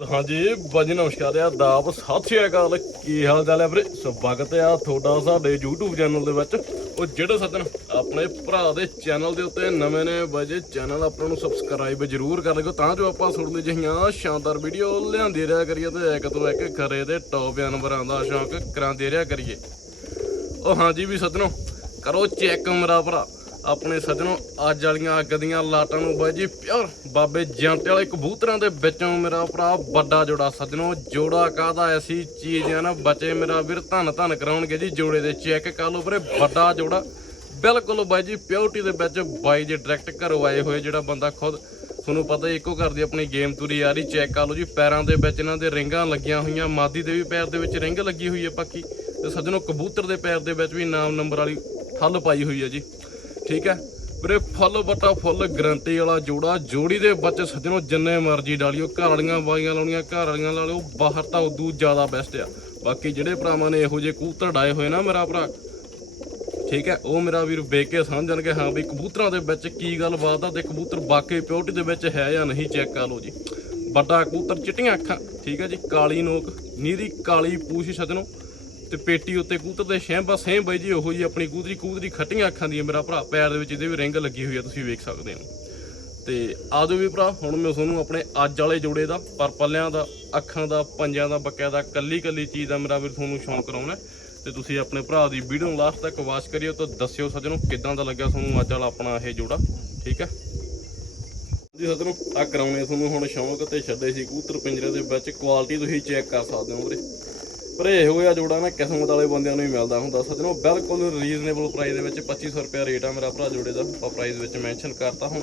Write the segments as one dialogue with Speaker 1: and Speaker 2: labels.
Speaker 1: ਹਾਂਜੀ ਬਾਜੀ ਨਮਸਕਾਰ ਆ ਦਾਬ ਸਤਿ ਸ਼੍ਰੀ ਅਕਾਲ। ਕੀ ਹਾਲ ਚਾਲ ਹੈ ਵੀਰੇ? ਸਵਾਗਤ ਹੈ ਆ ਤੁਹਾਡਾ ਸਾਡੇ YouTube ਚੈਨਲ ਦੇ ਵਿੱਚ। ਉਹ ਜਿਹੜੇ ਸੱਜਣ ਆਪਣੇ ਭਰਾ ਦੇ ਚੈਨਲ ਦੇ ਉੱਤੇ ਨਵੇਂ ਨੇ ਬਾਜੀ ਚੈਨਲ ਆਪਣਾ ਨੂੰ ਸਬਸਕ੍ਰਾਈਬ ਜ਼ਰੂਰ ਕਰ ਲਿਓ, ਤਾਂ ਜੋ ਆਪਾਂ ਸੁਣਦੇ ਜਿਹੀਆਂ ਸ਼ਾਨਦਾਰ ਵੀਡੀਓ ਲਿਆਂਦੇ ਰਿਹਾ ਕਰੀਏ ਤੇ ਇੱਕ ਤੋਂ ਇੱਕ ਖਰੇ ਦੇ ਟੌਪ ਨੰਬਰਾਂ ਦਾ ਸ਼ੌਂਕ ਕਰਾਂਦੇ ਰਿਹਾ ਕਰੀਏ। ਉਹ ਹਾਂਜੀ ਵੀ ਸੱਜਣੋ, ਕਰੋ ਚੈੱਕ ਮੇਰਾ ਭਰਾ। ਆਪਣੇ ਸੱਜਣੋ, ਅੱਜ ਵਾਲੀਆਂ ਅੱਗ ਦੀਆਂ ਲਾਟਾਂ ਨੂੰ ਬਾਈ ਜੀ ਪਿਓਰ। ਬਾਬੇ ਜੰਟੇ ਵਾਲੇ ਕਬੂਤਰਾਂ ਦੇ ਵਿੱਚੋਂ ਮੇਰਾ ਭਰਾ ਵੱਡਾ ਜੋੜਾ ਸੱਜਣੋ, ਜੋੜਾ ਕਾਹਦਾ ਐਸੀ ਚੀਜ਼ ਆ ਨਾ ਬੱਚੇ ਮੇਰਾ ਵੀਰ, ਧੰਨ ਧੰਨ ਕਰਾਉਣਗੇ ਜੀ ਜੋੜੇ ਦੇ, ਚੈੱਕ ਕਰ ਲਓ ਵੀਰੇ, ਵੱਡਾ ਜੋੜਾ। ਬਿਲਕੁਲ ਬਾਈ ਜੀ, ਪਿਓਰਟੀ ਦੇ ਵਿੱਚ ਬਾਈ ਜੀ ਡਾਇਰੈਕਟ ਘਰੋਂ ਆਏ ਹੋਏ ਜਿਹੜਾ ਬੰਦਾ ਖੁਦ। ਤੁਹਾਨੂੰ ਪਤਾ ਇੱਕੋ ਘਰ ਦੀ ਆਪਣੀ ਗੇਮ ਤੁਰੀ ਆ ਰਹੀ, ਚੈੱਕ ਕਰ ਲਓ ਜੀ, ਪੈਰਾਂ ਦੇ ਵਿੱਚ ਇਹਨਾਂ ਦੇ ਰਿੰਗਾਂ ਲੱਗੀਆਂ ਹੋਈਆਂ, ਮਾਦੀ ਦੇ ਵੀ ਪੈਰ ਦੇ ਵਿੱਚ ਰਿੰਗ ਲੱਗੀ ਹੋਈ ਹੈ ਪੱਕੀ ਤੇ ਸੱਜਣੋ, ਕਬੂਤਰ ਦੇ ਪੈਰ ਦੇ ਵਿੱਚ ਵੀ ਨਾਮ ਨੰਬਰ ਵਾਲੀ ਠੱਲ ਪਾਈ ਹੋਈ ਹੈ ਜੀ। ਠੀਕ ਹੈ? ਵੀਰੇ, ਫੁੱਲ ਬਟਾ ਫੁੱਲ, ਗਰੰਟੀ ਵਾਲਾ ਜੋੜਾ, ਜੋੜੀ ਦੇ ਬੱਚੇ ਸੱਜਣੋ ਜਿੰਨੇ ਮਰਜ਼ੀ ਡਾਲਿਓ ਘਰ ਵਾਲੀਆਂ ਬਾਈਆਂ ਲਾਉਣੀਆਂ, ਘਰ ਵਾਲੀਆਂ ਲਾ ਲਿਓ, ਬਾਹਰ ਤਾਂ ਉਦੋਂ ਜ਼ਿਆਦਾ ਬੈਸਟ ਆ। ਬਾਕੀ ਜਿਹੜੇ ਭਰਾਵਾਂ ਨੇ ਇਹੋ ਜਿਹੇ ਕਬੂਤਰ ਡਾਏ ਹੋਏ ਨਾ ਮੇਰਾ ਭਰਾ, ਠੀਕ ਹੈ? ਉਹ ਮੇਰਾ ਵੀਰ ਵੇਖ ਕੇ ਸਮਝਣਗੇ ਹਾਂ ਵੀ ਕਬੂਤਰਾਂ ਦੇ ਵਿੱਚ ਕੀ ਗੱਲ ਬਾਤ ਆ ਤੇ ਕਬੂਤਰ ਵਾਕਈ ਪਿਓਰਟੀ ਦੇ ਵਿੱਚ ਹੈ ਜਾਂ ਨਹੀਂ, ਚੈੱਕ ਕਰ ਲਓ ਜੀ। ਵੱਡਾ ਕਬੂਤਰ ਚਿੱਟੀਆਂ ਅੱਖਾਂ, ਠੀਕ ਹੈ ਜੀ? ਕਾਲੀ ਨੋਕ, ਨੀਰੀ ਕਾਲੀ ਪੂਛ ਸੱਜਣੋ। ਤੇ ਪੇਟੀ ਉੱਤੇ ਕੂਤਰ ਦੇ ਸੇਮ ਸੇਮ ਬਾਈ ਜੀ, ਉਹੋ ਜੀ ਆਪਣੀ ਕਬੂਤਰੀ ਕਬੂਤਰੀ ਖੱਟੀਆਂ ਅੱਖਾਂ ਦੀ ਮੇਰਾ ਭਰਾ ਪੈਰ ਦੇ ਵਿੱਚ ਇਹਦੇ ਵੀ ਰਿੰਗ ਲੱਗੀ ਹੋਈ ਆ, ਤੁਸੀਂ ਵੇਖ ਸਕਦੇ ਹੋ। ਤੇ ਆਜੋ ਵੀ ਭਰਾ, ਹੁਣ ਮੈਂ ਤੁਹਾਨੂੰ ਆਪਣੇ ਅੱਜ ਵਾਲੇ ਜੋੜੇ ਦਾ, ਪਰ ਪੱਲਿਆਂ ਦਾ, ਅੱਖਾਂ ਦਾ, ਪੰਜਾਂ ਦਾ, ਬੱਕਿਆਂ ਦਾ, ਕੱਲੀ ਕੱਲੀ ਚੀਜ਼ ਦਾ ਮੇਰਾ ਵੀ ਤੁਹਾਨੂੰ ਸ਼ੌਂਕ ਕਰਾਉਣਾ ਤੇ ਤੁਸੀਂ ਆਪਣੇ ਭਰਾ ਦੀ ਵੀਡੀਓ ਨੂੰ ਲਾਸਟ ਤੱਕ ਵਾਚ ਕਰਿਓ ਤਾਂ ਦੱਸਿਓ ਸੱਜਣੋ ਕਿਦਾਂ ਦਾ ਲੱਗਿਆ ਤੁਹਾਨੂੰ ਅੱਜ ਵਾਲਾ ਆਪਣਾ ਇਹ ਜੋੜਾ, ਠੀਕ ਹੈ? ਜੀ ਸੱਜਣੋ ਆ ਕਰਾਉਣੇ ਤੁਹਾਨੂੰ ਹੁਣ ਸ਼ੌਂਕ ਤੇ ਛੱਡੇ ਸੀ ਕੂਤਰ ਪਿੰਜਰੇ ਦੇ ਵਿੱਚ ਕੁਆਲਿਟੀ ਤੁਸੀਂ ਚੈੱਕ ਕਰ ਸਕਦੇ ਹੋ ਵੀਰੇ। ਪਰ ਇਹ ਹੋਇਆ ਜੋੜਾ ਨਾ ਕਿਸਮਤ ਵਾਲੇ ਬੰਦਿਆਂ ਨੂੰ ਹੀ ਮਿਲਦਾ ਹੁੰਦਾ ਸੱਜਣੋ, ਬਿਲਕੁਲ ਰੀਜ਼ਨੇਬਲ ਪ੍ਰਾਈਸ ਦੇ ਵਿੱਚ 2500 ਰੁਪਏ ਰੇਟ ਆ ਮੇਰਾ ਭਰਾ ਜੋੜੇ ਦਾ, ਆਪਾਂ ਪ੍ਰਾਈਸ ਵਿੱਚ ਮੈਂਸ਼ਨ ਕਰਤਾ ਹੁਣ।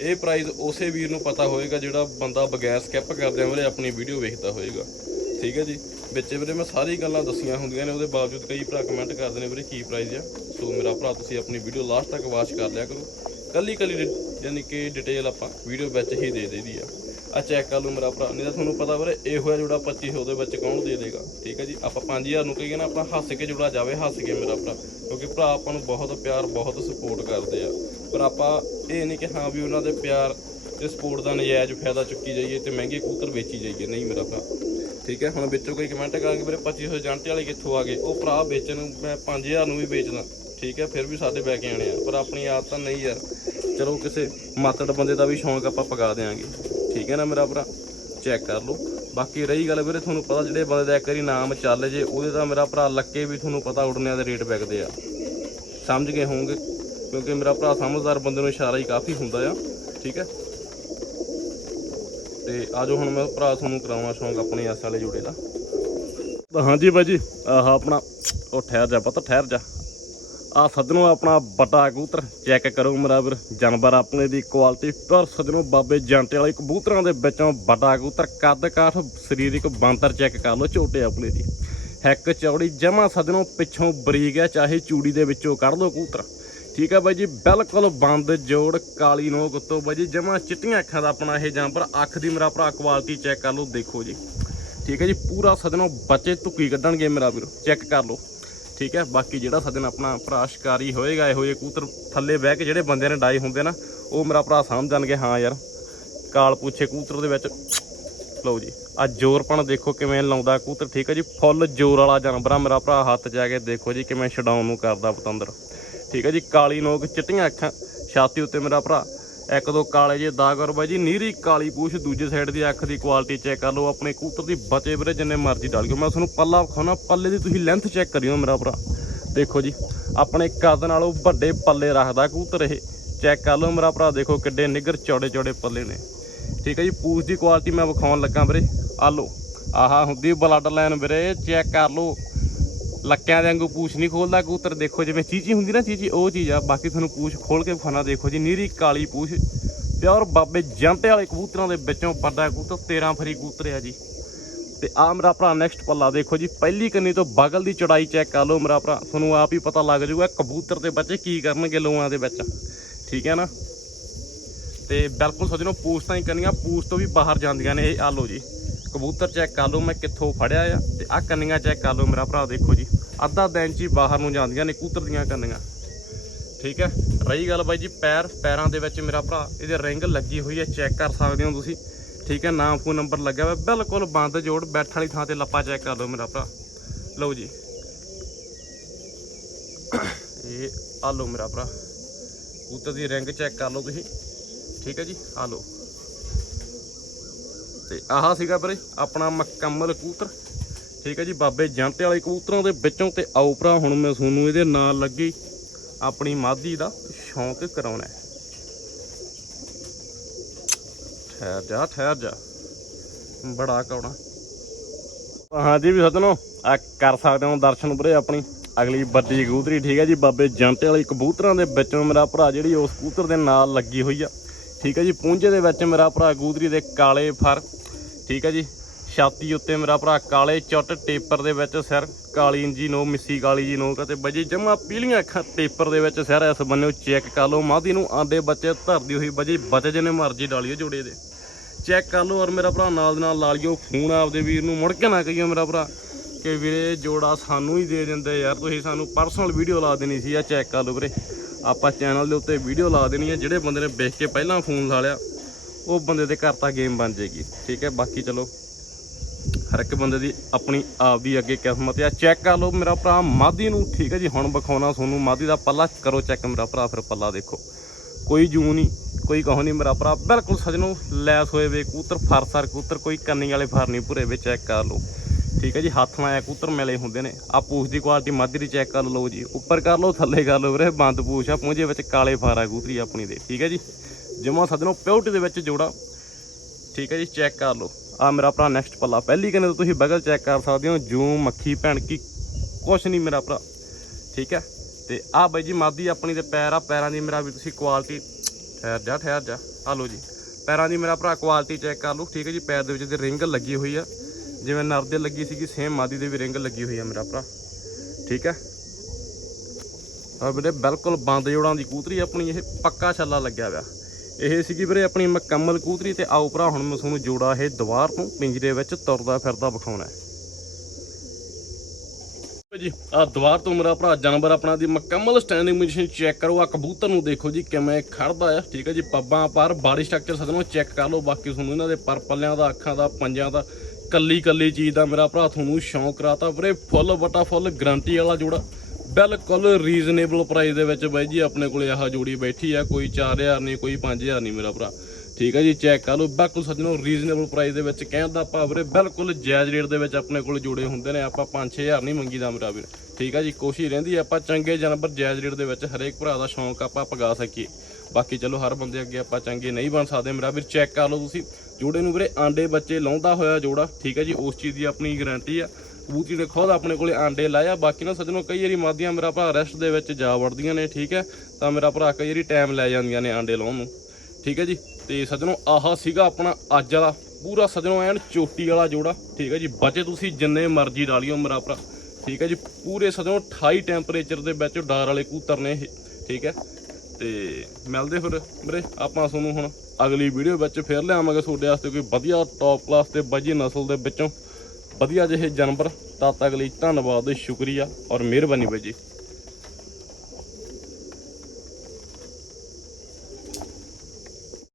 Speaker 1: ਇਹ ਪ੍ਰਾਈਸ ਉਸੇ ਵੀਰ ਨੂੰ ਪਤਾ ਹੋਏਗਾ ਜਿਹੜਾ ਬੰਦਾ ਬਗੈਰ ਸਕਿਪ ਕਰਦੇ ਵੀਰੇ ਆਪਣੀ ਵੀਡੀਓ ਵੇਖਦਾ ਹੋਏਗਾ। ਠੀਕ ਹੈ ਜੀ? ਵਿੱਚ ਵੀਰੇ ਮੈਂ ਸਾਰੀ ਗੱਲਾਂ ਦੱਸੀਆਂ ਹੁੰਦੀਆਂ ਨੇ, ਉਹਦੇ ਬਾਵਜੂਦ ਕਈ ਭਰਾ ਕਮੈਂਟ ਕਰਦੇ ਨੇ ਵੀਰੇ, ਕੀ ਪ੍ਰਾਈਸ ਆ? ਸੋ ਮੇਰਾ ਭਰਾ ਤੁਸੀਂ ਆਪਣੀ ਵੀਡੀਓ ਲਾਸਟ ਤੱਕ ਵਾਚ ਕਰ ਲਿਆ ਕਰੋ। ਕੱਲੀ ਕੱਲੀ ਯਾਨੀ ਕਿ ਡਿਟੇਲ ਆਪਾਂ ਵੀਡੀਓ ਵਿੱਚ ਹੀ ਦੇ ਦੇਦੀ ਆ। ਆ ਚੈੱਕ ਕਰ ਲਓ ਮੇਰਾ ਭਰਾ। ਨਹੀਂ ਤਾਂ ਤੁਹਾਨੂੰ ਪਤਾ ਵੀਰੇ, ਇਹ ਹੋਇਆ ਜੋੜਾ 2500 ਦੇ ਵਿੱਚ ਕੌਣ ਦੇ ਦੇਗਾ? ਠੀਕ ਹੈ ਜੀ? ਆਪਾਂ 5000 ਨੂੰ ਕਹੀਏ ਨਾ ਆਪਣਾ ਹੱਸ ਕੇ ਜੋੜਾ ਜਾਵੇ, ਹੱਸ ਕੇ ਮੇਰਾ ਭਰਾ। ਕਿਉਂਕਿ ਭਰਾ ਆਪਾਂ ਨੂੰ ਬਹੁਤ ਪਿਆਰ, ਬਹੁਤ ਸਪੋਰਟ ਕਰਦੇ ਆ। ਪਰ ਆਪਾਂ ਇਹ ਨਹੀਂ ਕਿ ਹਾਂ ਵੀ ਉਹਨਾਂ ਦੇ ਪਿਆਰ ਤੇ ਸਪੋਰਟ ਦਾ ਨਜਾਇਜ਼ ਫਾਇਦਾ ਚੁੱਕੀ ਜਾਈਏ ਤੇ ਮਹਿੰਗੇ ਕਬੂਤਰ ਵੇਚੀ ਜਾਈਏ। ਨਹੀਂ ਮੇਰਾ ਭਰਾ। ਠੀਕ ਹੈ? ਹੁਣ ਵਿੱਚੋਂ ਕੋਈ ਕਮੈਂਟ ਕਰਾਂਗੇ ਵੀਰੇ 2500 ਜੰਟੇ ਵਾਲੇ ਕਿੱਥੋਂ ਆ ਗਏ? ਉਹ ਭਰਾ ਵੇਚਣ ਨੂੰ ਮੈਂ 5000 ਨੂੰ ਵੀ ਵੇਚਦਾ। ਠੀਕ ਹੈ? ਫਿਰ ਵੀ ਸਾਡੇ ਬੈ ਕੇ ਆਣੇ ਆ। ਪਰ ਆਪਣੀ ਆਦਤ ਤਾਂ ਨਹੀਂ ਯਾਰ। ਚਲੋ ਕਿਸੇ ਮਾਤੜ ਬੰਦੇ ਦਾ ਵੀ ਸ਼ੌਂਕ ਆਪਾਂ ਪਗਾ ਦੇਾਂਗੇ ਠੀਕ ਹੈ ਨਾ ਮੇਰਾ ਭਰਾ? ਚੈੱਕ ਕਰ ਲਓ। ਬਾਕੀ ਰਹੀ ਗੱਲ ਵੀਰੇ, ਤੁਹਾਨੂੰ ਪਤਾ ਜਿਹੜੇ ਬੰਦੇ ਦਾ ਇੱਕ ਵਾਰੀ ਨਾਮ ਚੱਲ ਜੇ, ਉਹਦੇ ਤਾਂ ਮੇਰਾ ਭਰਾ ਲੱਕੇ ਵੀ ਤੁਹਾਨੂੰ ਪਤਾ ਉੜਨਿਆਂ ਦੇ ਰੇਟ ਵਿਕਦੇ ਆ। ਸਮਝ ਗਏ ਹੋਵੋਗੇ? ਕਿਉਂਕਿ ਮੇਰਾ ਭਰਾ ਸਮਝਦਾਰ ਬੰਦੇ ਨੂੰ ਇਸ਼ਾਰਾ ਹੀ ਕਾਫੀ ਹੁੰਦਾ ਆ। ਠੀਕ ਹੈ? ਤੇ ਆਜੋ ਹੁਣ ਮੈਂ ਭਰਾ ਤੁਹਾਨੂੰ ਕਰਾਉਣਾ ਸ਼ੌਂਕ ਆਪਣੇ ਐਸ ਵਾਲੇ ਜੁੜੇ ਦਾ। ਹਾਂਜੀ ਬਾਈ ਜੀ ਆਹ ਆਪਣਾ, ਉਹ ਠਹਿਰ ਜਾ ਪਤਾ, ਠਹਿਰ ਜਾ। ਆ ਸੱਜਣੋ, ਆਪਣਾ ਵੱਡਾ ਕਬੂਤਰ ਚੈੱਕ ਕਰੋ ਮੇਰਾ ਵੀਰ। ਜਾਨਵਰ ਆਪਣੇ ਦੀ ਕੁਆਲਿਟੀ ਪਰ ਸੱਜਣੋ, ਬਾਬੇ ਜੰਟੇ ਵਾਲੇ ਕਬੂਤਰਾਂ ਦੇ ਵਿੱਚੋਂ ਵੱਡਾ ਕਬੂਤਰ ਕੱਦ ਕਾਠ, ਸਰੀਰਿਕ ਬੰਤਰ ਚੈੱਕ ਕਰ ਲਓ ਝੋਟੇ ਆਪਣੇ ਦੀ। ਹੈਕ ਚੌੜੀ ਜਮਾ ਸੱਜਣੋ, ਪਿੱਛੋਂ ਬਰੀਕ ਹੈ, ਚਾਹੇ ਚੂੜੀ ਦੇ ਵਿੱਚੋਂ ਕੱਢ ਲਓ ਕਬੂਤਰ। ਠੀਕ ਹੈ ਬਾਈ ਜੀ, ਬਿਲਕੁਲ ਬੰਦ ਜੋੜ, ਕਾਲੀ ਨੋਕ ਉੱਤੋਂ ਬਾਈ ਜੀ, ਜਮਾ ਚਿੱਟੀਆਂ ਅੱਖਾਂ ਦਾ ਆਪਣਾ ਇਹ ਜਾਨਵਰ। ਅੱਖ ਦੀ ਮੇਰਾ ਭਰਾ ਕੁਆਲਿਟੀ ਚੈੱਕ ਕਰ ਲਓ, ਦੇਖੋ ਜੀ। ਠੀਕ ਹੈ ਜੀ, ਪੂਰਾ ਸੱਜਣੋ, ਬੱਚੇ ਧੁੱਕੀ ਕੱਢਣਗੇ ਮੇਰਾ ਵੀਰ। ਚੈੱਕ ਕਰ ਲਓ। ਠੀਕ ਹੈ? ਬਾਕੀ ਜਿਹੜਾ ਸਾਡੇ ਨਾਲ ਆਪਣਾ ਭਰਾ ਸ਼ਿਕਾਰੀ ਹੋਏਗਾ, ਇਹੋ ਜਿਹੇ ਕੂਤਰ ਥੱਲੇ ਬਹਿ ਕੇ ਜਿਹੜੇ ਬੰਦਿਆਂ ਨੇ ਡਾਈ ਹੁੰਦੇ ਨਾ, ਉਹ ਮੇਰਾ ਭਰਾ ਸਮਝ ਜਾਣਗੇ ਹਾਂ ਯਾਰ। ਕਾਲ ਪੁੱਛੇ ਕੂਤਰ ਦੇ ਵਿੱਚ। ਲਓ ਜੀ ਆ ਜ਼ੋਰਪਣ ਦੇਖੋ ਕਿਵੇਂ ਲਾਉਂਦਾ ਕੂਤਰ ਠੀਕ ਹੈ ਜੀ? ਫੁੱਲ ਜ਼ੋਰ ਵਾਲਾ ਜਾਨਵਰ ਆ ਮੇਰਾ ਭਰਾ, ਹੱਥ 'ਚ ਆ ਕੇ ਦੇਖੋ ਜੀ ਕਿਵੇਂ ਛਡਾਉਣ ਨੂੰ ਕਰਦਾ ਪਤੰਦਰ। ਠੀਕ ਹੈ ਜੀ, ਕਾਲੀ ਨੋਕ ਚਿੱਟੀਆਂ ਅੱਖਾਂ, ਛਾਤੀ ਉੱਤੇ ਮੇਰਾ ਭਰਾ। ਇੱਕ ਦੋ ਕਾਲੇ ਜੇ ਦਾਗ ਔਰ ਬਾਈ ਜੀ, ਨੀਰੀ ਕਾਲੀ ਪੂਛ, ਦੂਜੇ ਸਾਈਡ ਦੀ ਅੱਖ ਦੀ ਕੁਆਲਿਟੀ ਚੈੱਕ ਕਰ ਲਓ, ਆਪਣੇ ਕਬੂਤਰ ਦੀ ਬਚੇ ਵੀਰੇ ਜਿੰਨੇ ਮਰਜ਼ੀ ਡਾਲਿਓ ਮੈਂ ਤੁਹਾਨੂੰ ਪੱਲਾ ਵਿਖਾਉਣਾ, ਪੱਲੇ ਦੀ ਤੁਸੀਂ ਲੈਂਥ ਚੈੱਕ ਕਰਿਓ ਮੇਰਾ ਭਰਾ। ਦੇਖੋ ਜੀ, ਆਪਣੇ ਕੱਦ ਨਾਲੋਂ ਵੱਡੇ ਪੱਲੇ ਰੱਖਦਾ ਕੂਤਰ ਇਹ। ਚੈੱਕ ਕਰ ਲਓ ਮੇਰਾ ਭਰਾ, ਦੇਖੋ ਕਿੱਡੇ ਨਿੱਗਰ ਚੌੜੇ ਚੌੜੇ ਪੱਲੇ ਨੇ। ਠੀਕ ਹੈ ਜੀ, ਪੂਛ ਦੀ ਕੁਆਲਿਟੀ ਮੈਂ ਵਿਖਾਉਣ ਲੱਗਾ ਵੀਰੇ। ਆ ਲਓ, ਆਹਾ ਹੁੰਦੀ ਬਲੱਡ ਲਾਈਨ ਵੀਰੇ ਚੈੱਕ ਕਰ ਲਓ। ਲੱਕਿਆਂ ਦੇ ਵਾਂਗੂ ਪੂਛ ਨਹੀਂ ਖੋਲਦਾ, ਕਬੂਤਰ ਦੇਖੋ ਜਿਵੇਂ ਚੀਚੀ ਹੁੰਦੀ ਨਾ ਚੀਚੀ, ਉਹ ਚੀਜ਼ ਆ। ਬਾਕੀ ਤੁਹਾਨੂੰ ਪੂਛ ਖੋਲ ਕੇ ਵਿਖਾਣਾ ਦੇਖੋ ਜੀ, ਨੀਰੀ ਕਾਲੀ ਪੂਛ। ਪਿਓਰ ਬਾਬੇ ਜੰਟੇ ਵਾਲੇ ਕਬੂਤਰਾਂ ਦੇ ਵਿੱਚੋਂ ਵੱਡਾ ਕਬੂਤਰ 13 ਫਰੀ ਕਬੂਤਰ ਆ ਜੀ। ਤੇ ਆ ਮੇਰਾ ਭਰਾ ਨੈਕਸਟ ਪੱਲਾ ਦੇਖੋ ਜੀ, ਪਹਿਲੀ ਕੰਨੀ ਤੋਂ ਬਗਲ ਦੀ ਚੜਾਈ ਚੈੱਕ ਕਰ ਲਓ ਮੇਰਾ ਭਰਾ। ਤੁਹਾਨੂੰ ਆਪ ਹੀ ਪਤਾ ਲੱਗ ਜਾਊਗਾ ਕਬੂਤਰ ਦੇ ਬੱਚੇ ਕੀ ਕਰਨਗੇ ਲੋਆਂ ਦੇ ਵਿੱਚ। ਠੀਕ ਹੈ ਨਾ? ਤੇ ਬਿਲਕੁਲ ਸੋਚਣੋ ਪੂਛ ਤਾਂ ਹੀ ਕੰਨੀਆਂ, ਪੂਛ ਤੋਂ ਵੀ ਬਾਹਰ ਜਾਂਦੀਆਂ ਨੇ ਇਹ, ਆ ਲਓ ਜੀ। ਕਬੂਤਰ ਚੈੱਕ ਕਰ ਲਓ ਮੈਂ ਕਿੱਥੋਂ ਫੜਿਆ ਆ ਤੇ ਆ ਕੰਨੀਆਂ ਚੈੱਕ ਕਰ ਲਓ ਮੇਰਾ ਭਰਾ ਦੇਖੋ ਜੀ। ਅੱਧਾ ਦਿਨ ਚ ਹੀ ਬਾਹਰ ਨੂੰ ਜਾਂਦੀਆਂ ਨੇ ਕਬੂਤਰ ਦੀਆਂ ਕੰਨੀਆਂ। ਠੀਕ ਹੈ? ਰਹੀ ਗੱਲ ਬਾਈ ਜੀ, ਪੈਰ ਪੈਰਾਂ ਦੇ ਵਿੱਚ ਮੇਰਾ ਭਰਾ, ਇਹਦੇ ਰਿੰਗ ਲੱਗੀ ਹੋਈ ਹੈ, ਚੈੱਕ ਕਰ ਸਕਦੇ ਹੋ ਤੁਸੀਂ।
Speaker 2: ਠੀਕ ਹੈ? ਨਾਮ ਫੋਨ ਨੰਬਰ ਲੱਗਿਆ ਹੋਇਆ, ਬਿਲਕੁਲ ਬੰਦ ਜੋੜ, ਬੈਠਣ ਵਾਲੀ ਥਾਂ ਤੇ ਲੱਪਾ ਚੈੱਕ ਕਰ ਲਓ ਮੇਰਾ ਭਰਾ। ਲਓ ਜੀ। ਇਹ ਆ ਲਓ ਮੇਰਾ ਭਰਾ। ਕਬੂਤਰ ਦੀ ਰਿੰਗ ਚੈੱਕ ਕਰ ਲਓ ਤੁਸੀਂ। ਠੀਕ ਹੈ ਜੀ? ਆ ਲਓ। ਤੇ ਆਹ ਸੀਗਾ ਵੀਰੇ ਆਪਣਾ ਮੁਕੰਮਲ ਕਬੂਤਰ। ਠੀਕ ਹੈ ਜੀ, ਬਾਬੇ ਜਾਂਟੇ ਵਾਲੇ ਕਬੂਤਰਾਂ ਦੇ ਵਿੱਚੋਂ ਤੇ ਆਓ ਭਰਾ, ਹੁਣ ਮੈਂ ਤੁਹਾਨੂੰ ਇਹਦੇ ਨਾਲ ਲੱਗੀ ਆਪਣੀ ਮਾਦੀ ਦਾ ਸ਼ੌਂਕ ਕਰਾਉਣਾ ਹੈ। ਠਹਿਰ ਜਾ ਠਹਿਰ ਜਾ। ਬੜਾ ਕੌੜਾ।
Speaker 1: ਹਾਂਜੀ ਵੀ ਸੱਜਣੋ, ਆ ਕਰ ਸਕਦੇ ਹੋ ਦਰਸ਼ਨ ਵੀਰੇ ਆਪਣੀ ਅਗਲੀ ਵੱਡੀ ਕਬੂਤਰੀ। ਠੀਕ ਹੈ ਜੀ, ਬਾਬੇ ਜੰਟੇ ਵਾਲੀ ਕਬੂਤਰਾਂ ਦੇ ਵਿੱਚੋਂ ਮੇਰਾ ਭਰਾ ਜਿਹੜੀ ਉਸ ਕਬੂਤਰ ਦੇ ਨਾਲ ਲੱਗੀ ਹੋਈ ਆ। ਠੀਕ ਹੈ ਜੀ ਪੁੰਜੇ ਦੇ ਵਿੱਚ ਮੇਰਾ ਭਰਾ ਕਬੂਤਰੀ ਦੇ ਕਾਲੇ ਫਰ। ਠੀਕ ਹੈ ਜੀ। ਛਾਤੀ ਉੱਤੇ ਮੇਰਾ ਭਰਾ ਕਾਲੇ ਚੁੱਟ ਟੇਪਰ ਦੇ ਵਿੱਚ ਸਿਰ, ਕਾਲੀ ਜੀ ਨੋ, ਮਿੱਸੀ ਕਾਲੀ ਜੀ ਨੋ ਤੇ ਬਜੀ ਜਮਾ ਪੀਲੀਆਂ ਅੱਖਾਂ ਟੇਪਰ ਦੇ ਵਿੱਚ ਸਿਰ, ਇਸ ਬੰਨਿਓ ਚੈੱਕ ਕਰ ਲਓ। ਮਾਦੀ ਨੂੰ ਆਂਡੇ ਬੱਚੇ ਧਰਦੀ ਹੋਈ ਬਜੀ ਬਚੇ ਜਿਹਨੇ ਮਰਜ਼ੀ ਡਾਲੀਓ ਜੋੜੇ ਦੇ। ਚੈੱਕ ਕਰ ਲਓ ਔਰ ਮੇਰਾ ਭਰਾ ਨਾਲ ਦੇ ਨਾਲ ਲਾ ਲਿਓ। ਫੋਨ ਆਪਦੇ ਵੀਰ ਨੂੰ ਮੁੜ ਕੇ ਨਾ ਕਹੀਓ ਮੇਰਾ ਭਰਾ ਕਿ ਵੀਰੇ ਜੋੜਾ ਸਾਨੂੰ ਹੀ ਦੇ ਦਿੰਦੇ ਯਾਰ, ਤੁਸੀਂ ਸਾਨੂੰ ਪਰਸਨਲ ਵੀਡੀਓ ਲਾ ਦੇਣੀ ਸੀ ਆ ਚੈੱਕ ਕਰ ਲਓ ਵੀਰੇ। ਆਪਾਂ ਚੈਨਲ ਦੇ ਉੱਤੇ ਵੀਡੀਓ ਲਾ ਦੇਣੀ ਹੈ ਜਿਹੜੇ ਬੰਦੇ ਨੇ ਵੇਖ ਕੇ ਪਹਿਲਾਂ ਫੋਨ ਲਾ ਲਿਆ। ਉਹ ਬੰਦੇ ਦੇ ਘਰ ਤਾਂ ਗੇਮ ਬਣ ਜਾਏਗੀ। ਠੀਕ ਹੈ, ਬਾਕੀ ਚਲੋ। ਹਰ ਇੱਕ ਬੰਦੇ ਦੀ ਆਪਣੀ ਆਪ ਦੀ ਅੱਗੇ ਕਿਸਮਤ ਆ। ਚੈੱਕ ਕਰ ਲਓ ਮੇਰਾ ਭਰਾ ਮਾਦੀ ਨੂੰ ਠੀਕ ਹੈ ਜੀ, ਹੁਣ ਵਿਖਾਉਣਾ ਤੁਹਾਨੂੰ। ਮਾਦੀ ਦਾ ਪੱਲਾ ਕਰੋ ਚੈੱਕ ਮੇਰਾ ਭਰਾ, ਫਿਰ ਪੱਲਾ ਦੇਖੋ। ਕੋਈ ਜੂ ਨਹੀਂ, ਕੋਈ ਕਹੋ ਨਹੀਂ ਮੇਰਾ ਭਰਾ। ਬਿਲਕੁਲ ਸਜਣੋ, ਲੈਸ ਹੋਏ ਵੇ ਕੂਤਰ ਫਰਸਰ ਕੂਤਰ ਕੋਈ ਕੰਨੀ ਵਾਲੇ ਫਰ ਨਹੀਂ ਭੁਰੇ ਵੇ ਚੈੱਕ ਕਰ ਲਓ। ਠੀਕ ਹੈ ਜੀ, ਹੱਥ ਨਾਲ ਆਇਆ ਕੂਤਰ ਮਿਲੇ ਹੁੰਦੇ ਨੇ। ਆ ਪੂਛ ਦੀ ਕੁਆਲਿਟੀ ਮਾਦੀ ਦੀ ਚੈੱਕ ਕਰ ਲਓ ਜੀ। ਉੱਪਰ ਕਰ ਲਓ, ਥੱਲੇ ਕਰ ਲਓ ਵੀਰੇ, ਬੰਦ ਪੂਛ ਆ, ਪੂੰਝੇ ਵਿੱਚ ਕਾਲੇ ਫਾਰਾ ਕੂਤਰੀ ਆਪਣੀ ਦੇ। ਠੀਕ ਹੈ ਜੀ। ਜਮਾ ਸਜਣੋ ਪਿਓਰਟੀ ਦੇ ਵਿੱਚ ਜੋੜਾ। ਠੀਕ ਹੈ ਜੀ ਚੈੱਕ ਕਰ ਲਓ। ਆ ਮੇਰਾ ਭਰਾ ਨੈਕਸਟ ਪੱਲਾ। ਪਹਿਲੀ ਕਹਿੰਦੇ ਤੁਸੀਂ ਬਗਲ ਚੈੱਕ ਕਰ ਸਕਦੇ ਹੋ ਜੂ ਮੱਖੀ, ਭੈਣ ਕੀ, ਕੁਛ ਨਹੀਂ ਮੇਰਾ ਭਰਾ। ਠੀਕ ਹੈ? ਤੇ ਆ ਬਾਈ ਜੀ, ਮਾਦੀ ਆਪਣੀ ਦੇ ਪੈਰ ਆ, ਪੈਰਾਂ ਦੀ ਮੇਰਾ ਵੀ ਤੁਸੀਂ ਕੁਆਲਿਟੀ ਠਹਿਰ ਜਾ ਠਹਿਰ ਜਾ। ਆ ਲਓ ਜੀ, ਪੈਰਾਂ ਦੀ ਮੇਰਾ ਭਰਾ ਕੁਆਲਿਟੀ ਚੈੱਕ ਕਰ ਲਓ। ਠੀਕ ਹੈ ਜੀ, ਪੈਰ ਦੇ ਵਿੱਚ ਤੇ ਰਿੰਗ ਲੱਗੀ ਹੋਈ ਆ। ਜਿਵੇਂ ਨਰ ਦੇ ਲੱਗੀ ਸੀਗੀ ਸੇਮ ਮਾਦੀ ਦੇ ਵੀ ਰਿੰਗ ਲੱਗੀ ਹੋਈ ਆ ਮੇਰਾ ਭਰਾ। ਠੀਕ ਹੈ? ਆ ਵੀਰੇ, ਬਿਲਕੁਲ ਬੰਦ ਜੋੜਾਂ ਦੀ ਕੂਤਰੀ ਆਪਣੀ, ਇਹ ਪੱਕਾ ਛੱਲਾ ਲੱਗਿਆ ਹੋਇਆ। ਇਹ ਸੀਗੀ ਵੀਰੇ ਆਪਣੀ ਮੁਕੰਮਲ ਕੂਤਰੀ ਤੇ ਆਓ ਭਰਾ, ਹੁਣ ਮੈਂ ਤੁਹਾਨੂੰ ਜੋੜਾ ਇਹ ਦੁਬਾਰ ਤੋਂ ਪਿੰਜਰੇ ਵਿੱਚ ਤੁਰਦਾ ਫਿਰਦਾ ਵਿਖਾਉਣਾ ਜੀ ਆ ਦੁਬਾਰ ਤੋਂ ਮੇਰਾ ਭਰਾ ਜਾਨਵਰ ਆਪਣਾ ਦੀ ਮੁਕੰਮਲ ਸਟੈਂਡਿੰਗ ਪੋਜੀਸ਼ਨ ਚੈੱਕ ਕਰੋ। ਆ ਕਬੂਤਰ ਨੂੰ ਦੇਖੋ ਜੀ, ਕਿਵੇਂ ਖੜਦਾ ਆ। ਠੀਕ ਹੈ ਜੀ, ਪੱਬਾਂ ਪਰ ਬਾਡੀ ਸਟਰਕਚਰ ਸਦਨੋਂ ਚੈੱਕ ਕਰ ਲਓ। ਬਾਕੀ ਤੁਹਾਨੂੰ ਇਹਨਾਂ ਦੇ ਪਰ ਪੱਲਿਆਂ ਦਾ, ਅੱਖਾਂ ਦਾ, ਪੰਜਾਂ ਦਾ ਕੱਲੀ ਕੱਲੀ ਚੀਜ਼ ਦਾ ਮੇਰਾ ਭਰਾ ਤੁਹਾਨੂੰ ਸ਼ੌਂਕ ਕਰਾਤਾ ਵੀਰੇ ਫੁੱਲ ਵਟਾ ਫੁੱਲ ਗਰੰਟੀ ਵਾਲਾ ਜੋੜਾ। ਬਿਲਕੁਲ ਰੀਜ਼ਨੇਬਲ ਪ੍ਰਾਈਸ ਦੇ ਵਿੱਚ ਬਾਈ ਜੀ, ਆਪਣੇ ਕੋਲੇ ਆਹ ਜੋੜੀ ਬੈਠੀ ਆ, ਕੋਈ 4000 ਨਹੀਂ, ਕੋਈ 5000 ਨਹੀਂ ਮੇਰਾ ਭਰਾ। ਠੀਕ ਹੈ ਜੀ ਚੈੱਕ ਕਰ ਲਓ। ਬਿਲਕੁਲ ਸੱਜਣੋ ਰੀਜ਼ਨੇਬਲ ਪ੍ਰਾਈਸ ਦੇ ਵਿੱਚ ਕਹਿਣ ਦਾ ਭਾਵ ਵੀਰੇ, ਬਿਲਕੁਲ ਜਾਇਜ਼ ਰੇਟ ਦੇ ਵਿੱਚ ਆਪਣੇ ਕੋਲ ਜੋੜੇ ਹੁੰਦੇ ਨੇ। ਆਪਾਂ 5-6000 ਨਹੀਂ ਮੰਗੀਦਾ ਮੇਰਾ ਵੀਰ। ਠੀਕ ਹੈ ਜੀ, ਕੋਸ਼ਿਸ਼ ਰਹਿੰਦੀ ਹੈ ਆਪਾਂ ਚੰਗੇ ਜਾਨਵਰ ਜਾਇਜ਼ ਰੇਟ ਦੇ ਵਿੱਚ ਹਰੇਕ ਭਰਾ ਦਾ ਸ਼ੌਂਕ ਆਪਾਂ ਪਗਾ ਸਕੀਏ। ਬਾਕੀ ਚਲੋ, ਹਰ ਬੰਦੇ ਅੱਗੇ ਆਪਾਂ ਚੰਗੇ ਨਹੀਂ ਬਣ ਸਕਦੇ ਮੇਰਾ ਵੀਰ ਚੈੱਕ ਕਰ ਲਓ ਤੁਸੀਂ। ਜੋੜੇ ਨੂੰ ਵੀਰੇ, ਆਂਡੇ ਬੱਚੇ ਲਾਉਂਦਾ ਹੋਇਆ ਜੋੜਾ। ਠੀਕ ਹੈ ਜੀ, ਉਸ ਚੀਜ਼ ਦੀ ਆਪਣੀ ਗਾਰੰਟੀ ਆ। ਕਬੂਤਰੀ ਨੇ ਖੁਦ ਆਪਣੇ ਕੋਲੇ ਆਂਡੇ ਲਾਇਆ ਬਾਕੀ ਨਾ ਸੱਜਣੋ, ਕਈ ਵਾਰੀ ਮਾਦੀਆਂ ਮੇਰਾ ਭਰਾ ਰੈਸਟ ਦੇ ਵਿੱਚ ਜਾ ਵੜਦੀਆਂ ਨੇ, ਠੀਕ ਹੈ? ਤਾਂ ਮੇਰਾ ਭਰਾ ਕਈ ਵਾਰੀ ਟਾਈਮ ਲੈ ਜਾਂਦੀਆਂ ਨੇ ਆਂਡੇ ਲਾਉਣ ਨੂੰ। ਠੀਕ ਹੈ ਜੀ? ਤੇ ਸੱਜਣੋ, ਆਹ ਸੀਗਾ ਆਪਣਾ ਅੱਜ ਵਾਲਾ, ਪੂਰਾ ਸੱਜਣੋ ਐਨ ਚੋਟੀ ਵਾਲਾ ਜੋੜਾ। ਠੀਕ ਹੈ ਜੀ? ਬਚੇ ਤੁਸੀਂ ਜਿੰਨੇ ਮਰਜ਼ੀ ਡਾਲਿਓ ਮੇਰਾ ਭਰਾ। ਠੀਕ ਹੈ ਜੀ? ਪੂਰੇ ਸੱਜਣੋ 28 ਟੈਂਪਰੇਚਰ ਦੇ ਵਿੱਚ ਡਾਰ ਵਾਲੇ ਕੂਤਰ ਨੇ ਇਹ। ਠੀਕ ਹੈ? ਤੇ ਮਿਲਦੇ ਫਿਰ ਵੀਰੇ, ਆਪਾਂ ਤੁਹਾਨੂੰ ਹੁਣ ਅਗਲੀ ਵੀਡੀਓ ਵਿੱਚ ਫੇਰ ਲਿਆਵਾਂਗੇ ਤੁਹਾਡੇ ਵਾਸਤੇ ਕੋਈ ਵਧੀਆ ਟੌਪ ਕਲਾਸ ਤੇ ਵਧੀਆ ਨਸਲ ਦੇ ਵਿੱਚੋਂ। ਵਧੀਆ ਜਿਹੇ ਜਾਨਵਰ ਤਦ ਤੱਕ ਲਈ ਧੰਨਵਾਦ ਸ਼ੁਕਰੀਆ ਔਰ ਮਿਹਰਬਾਨੀ ਬਾਈ ਜੀ।